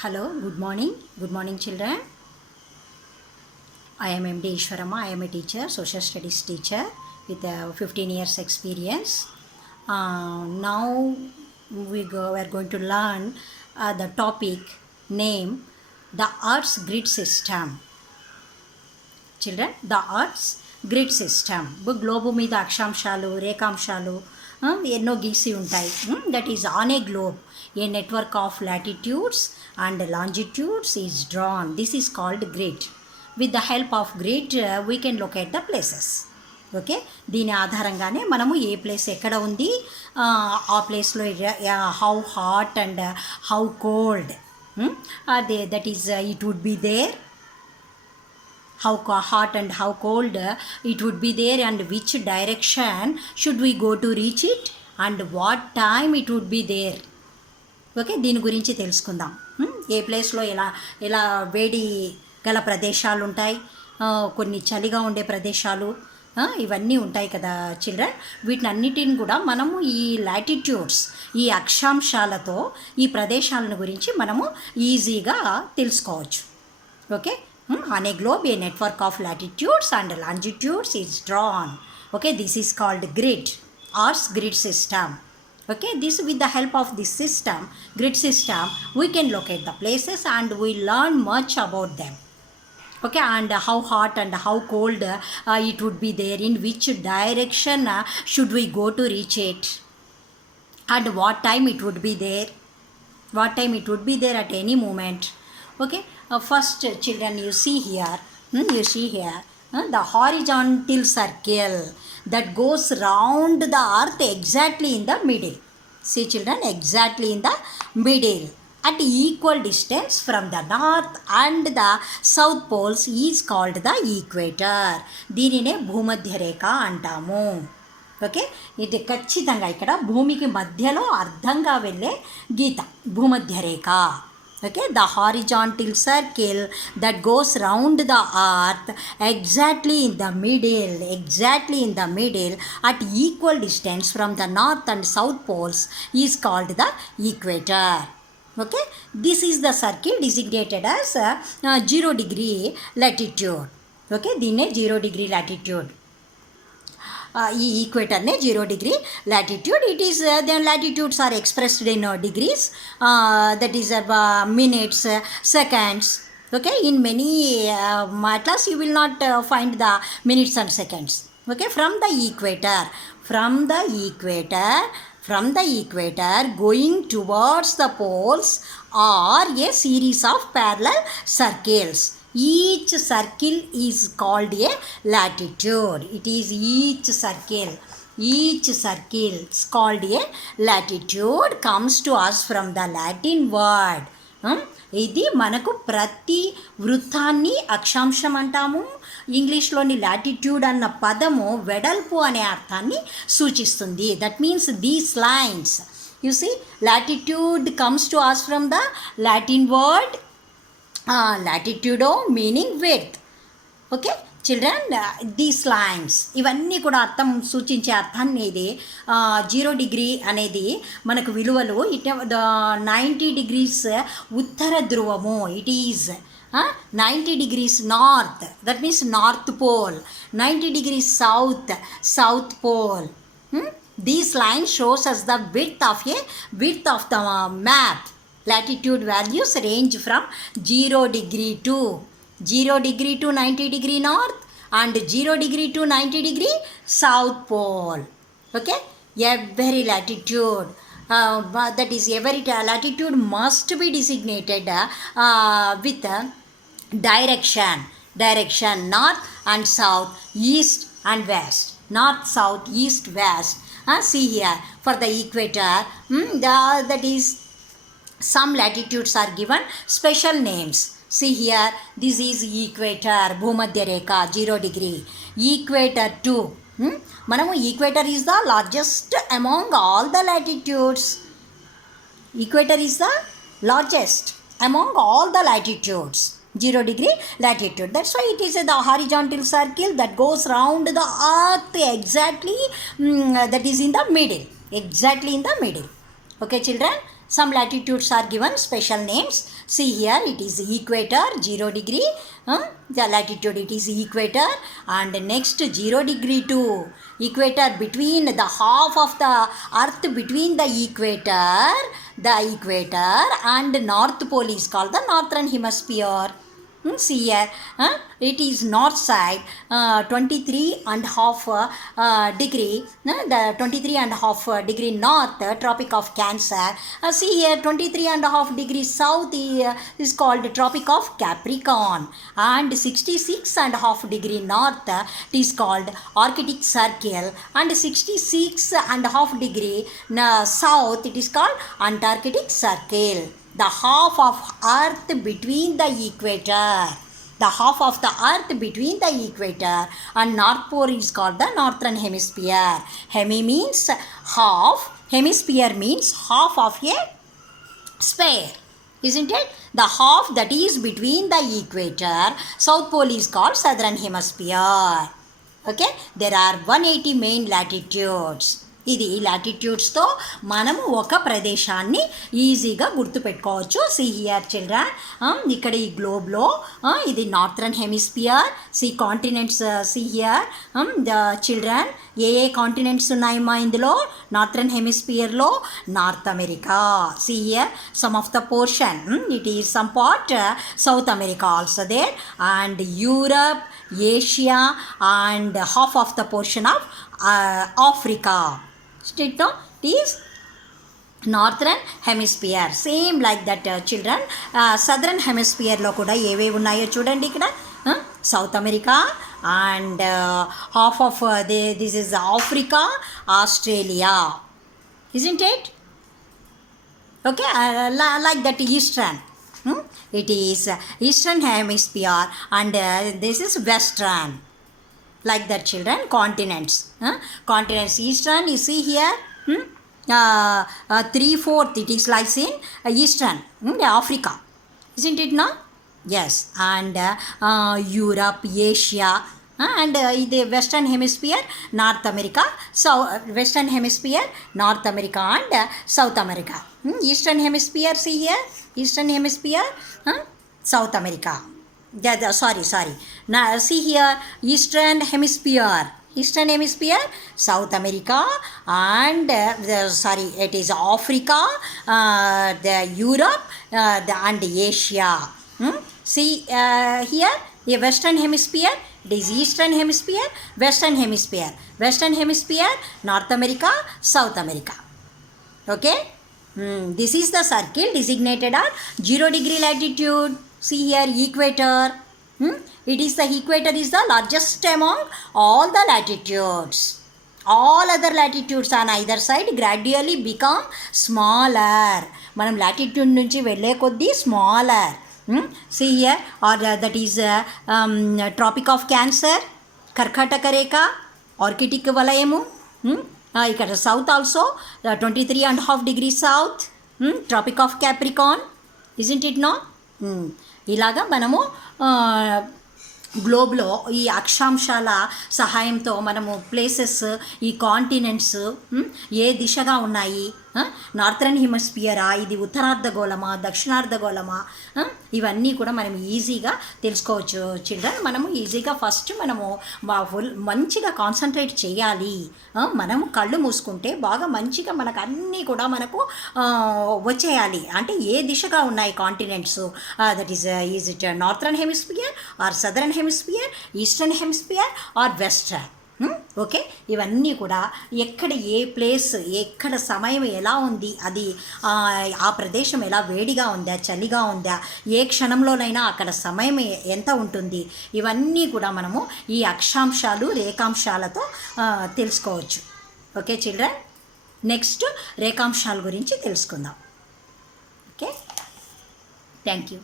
Hello, good morning. Good morning, children. I am MD Ishwarama. I am a teacher, social studies teacher with 15 years experience. Now we are going to learn the topic name the Earth's grid system. Children, the Earth's grid system globe మీద అక్షాంశాలు రేఖాంశాలు ఎన్నో గీసి ఉంటాయి. That is on a globe a network of latitudes and longitudes is drawn. This is called grid. With the help of grid we can locate the places. Okay, దీని ఆధారంగానే మనము ఏ ప్లేస్ ఎక్కడ ఉంది, ఆ ప్లేస్లో how hot and how cold that is it would be there, how hot and how cold it would be there, and which direction should we go to reach it, and what time it would be there. Okay, దీని గురించి తెలుసుకుందాం. ఏ ప్లేస్లో ఎలా వేడి గల ప్రదేశాలు ఉంటాయి, కొన్ని చలిగా ఉండే ప్రదేశాలు, ఇవన్నీ ఉంటాయి కదా చిల్డ్రన్. వీటినన్నిటిని కూడా మనము ఈ లాటిట్యూడ్స్, ఈ అక్షాంశాలతో ఈ ప్రదేశాలను గురించి మనము ఈజీగా తెలుసుకోవచ్చు. Okay, on a globe a network of latitudes and longitudes is drawn. Okay, this is called grid, Earth's grid system. Okay, this with the help of this system, grid system, we can locate the places and we learn much about them. Okay, and how hot and how cold it would be there, in which direction should we go to reach it, and what time it would be there, at any moment. Okay, first children, you see here the horizontal circle that goes round the earth exactly in the middle. See children, exactly in the middle at equal distance from the north and the south poles is called the equator. దీనినే భూమధ్య రేఖ అంటాము. Okay, ఇది ఖచ్చితంగా ఇక్కడ భూమికి మధ్యలో అర్థంగా వెళ్ళే గీత భూమధ్య రేఖ. Okay, the horizontal circle that goes round the earth exactly in the middle at equal distance from the north and south poles is called the equator. Okay, this is the circle designated as 0 degree latitude. Okay, దీన్నే 0 degree latitude. ఈ ఈక్వేటర్నే 0 degree latitude. It is the latitudes are expressed in degrees, that is minutes, seconds. Okay, in many atlas you will not find the minutes and seconds. Okay, from the equator going towards the poles are a series of parallel circles. Each circle is called a latitude. It is each circle is called a latitude, comes to us from the Latin word. ఇది మనకు ప్రతి వృత్తాన్ని అక్షాంశం అంటాము. ఇంగ్లీష్లోని latitude అన్న పదము వెడల్పు అనే అర్థాన్ని సూచిస్తుంది. That means these lines, you see, latitude comes to us from the Latin word latitudo, meaning width. Okay children, these lines ఇవన్నీ కూడా అర్థం సూచించే అర్థాన్ని ఇది 0 degree అనేది మనకు విలువలు 90 degrees ఉత్తర ధ్రువము. It is 90 degrees north, that means north pole, 90 degrees south pole. These lines shows us the width of the map. Latitude values range from 0 degree to 90 degree north and 0 degree to 90 degree south pole. Okay, every latitude every latitude must be designated with direction north and south, east and west, north, south, east, west. See here, for the equator, that is, some latitudes are given special names. See here, this is equator, భూమధ్య రేఖ 0 degree. Equator 2, మనము equator is the largest among all the latitudes. Equator is the largest among all the latitudes, 0 degree latitude. That's why it is the horizontal circle that goes round the earth exactly, that is in the middle, exactly in the middle. Okay children, Some latitudes are given special names. See here, it is equator, 0 degree. The latitude, it is equator. And next 0 degree to equator, between the half of the earth between the equator and north pole is called the northern hemisphere. See here, it is north side, 23 and half degree, the 23 and half degree north, Tropic of Cancer. See here, 23 and half degree south is called Tropic of Capricorn, and 66 and half degree north it is called Arctic Circle, and 66 and half degree south it is called Antarctic Circle. The half of earth between the equator, the half of the earth between the equator and north pole is called the northern hemisphere. Hemi means half, hemisphere means half of a sphere, isn't it? The half that is between the equator, south pole is called southern hemisphere. Okay, there are 180 main latitudes. ఇది లాటిట్యూడ్స్తో మనము ఒక ప్రదేశాన్ని ఈజీగా గుర్తుపెట్టుకోవచ్చు. See here children, ఇక్కడ ఈ గ్లోబ్లో ఇది northern hemisphere. See continents, see here the children, ఏ కాంటినెంట్స్ ఉన్నాయమ్మా ఇందులో? నార్థరన్ హెమిస్ఫియర్లో North America. See here some of the portion, it is some part South America also there, and Europe, Asia, and half of the portion of Africa. It is northern hemisphere. Same like that children. Southern hemisphere లో కూడా ఏవేవి ఉన్నాయో చూడండి ఇక్కడ. South America and half of this is Africa, Australia, isn't it? Okay, like that eastern. It is eastern hemisphere, and this is western. Like that children, continents. Continents, eastern, you see here, 3/4 it is lies in eastern Africa, isn't it now? Yes, and Europe, Asia, and the western hemisphere, North America. So western hemisphere, North America and South America. Eastern hemisphere, see here, eastern hemisphere, South America. Sorry. Now see here, eastern hemisphere, South America, and it is Africa, the Europe, and Asia. See here, the western hemisphere, it is eastern hemisphere, western hemisphere, North America, South America. Okay, this is the circle designated at 0 degree latitude. See here, equator. It is the equator is the largest among all the latitudes. All other latitudes on either side gradually become smaller. మనం latitude నుంచి వెళ్ళే కొద్దీ smaller. See here, or that is Tropic of Cancer, కర్కాటక రేఖ, Arctic వలయము. ఇక్కడ south also 23.5 degrees south, Tropic of Capricorn, isn't it no? ఇలాగా మనము గ్లోబ్లో ఈ అక్షాంశాల సహాయంతో మనము ప్లేసెస్, ఈ కాంటినెంట్స్ ఏ దిశగా ఉన్నాయి, నార్థరన్ హెమిస్ఫియరా, ఇది ఉత్తరార్ధగోళమా, దక్షిణార్ధగోళమా, ఇవన్నీ కూడా మనం ఈజీగా తెలుసుకోవచ్చు చిల్డ్రన్. మనము ఈజీగా ఫస్ట్ మనము మంచిగా కాన్సన్ట్రేట్ చేయాలి. మనము కళ్ళు మూసుకుంటే బాగా మంచిగా మనకు అన్నీ కూడా మనకు వచ్చేయాలి. అంటే ఏ దిశగా ఉన్నాయి continents, that is it northern hemisphere or southern hemisphere, eastern hemisphere or western. Okay, ఇవన్నీ కూడా ఎక్కడ ఏ ప్లేస్, ఎక్కడ సమయం ఎలా ఉంది, అది ఆ ప్రదేశం ఎలా వేడిగా ఉందా, చలిగా ఉందా, ఏ క్షణంలోనైనా అక్కడ సమయం ఎంత ఉంటుంది, ఇవన్నీ కూడా మనము ఈ అక్షాంశాలు, రేఖాంశాలతో తెలుసుకోవచ్చు. ఓకే చిల్డ్రన్, నెక్స్ట్ రేఖాంశాల గురించి తెలుసుకుందాం. Okay, thank you.